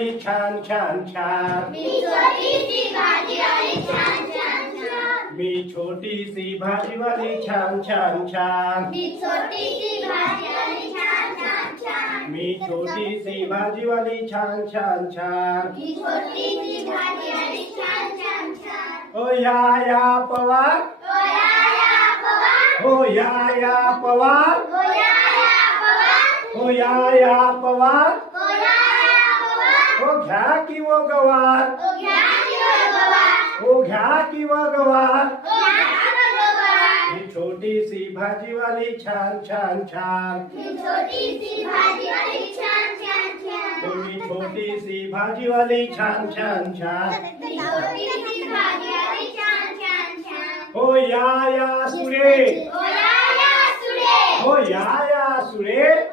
छान छान छान मी छोटीशी भाजीवाली छान छान छान मी छोटीशी भाजीवाली छान छान छान मी छोटीशी भाजीवाली छान छान छान मी छोटीशी भाजीवाली छान छान छान मी छोटीशी भाजीवाली छान छान छान ओ या पवार ओ या पवार ओ या पवार ओ या पवार ओ या पवार ओ या पवार ओ घ्या की वो गवार ओ घ्या की गवार ओ घ्या की वो गवार ओ घ्या की गवार मी छोटीशी भाजीवाली छान छान छान मी छोटीशी भाजीवाली छान छान छान मी छोटीशी भाजीवाली छान छान छान मी छोटीशी भाजीवाली छान छान छान ओ या सुरे ओ या सुरे ओ या सुरे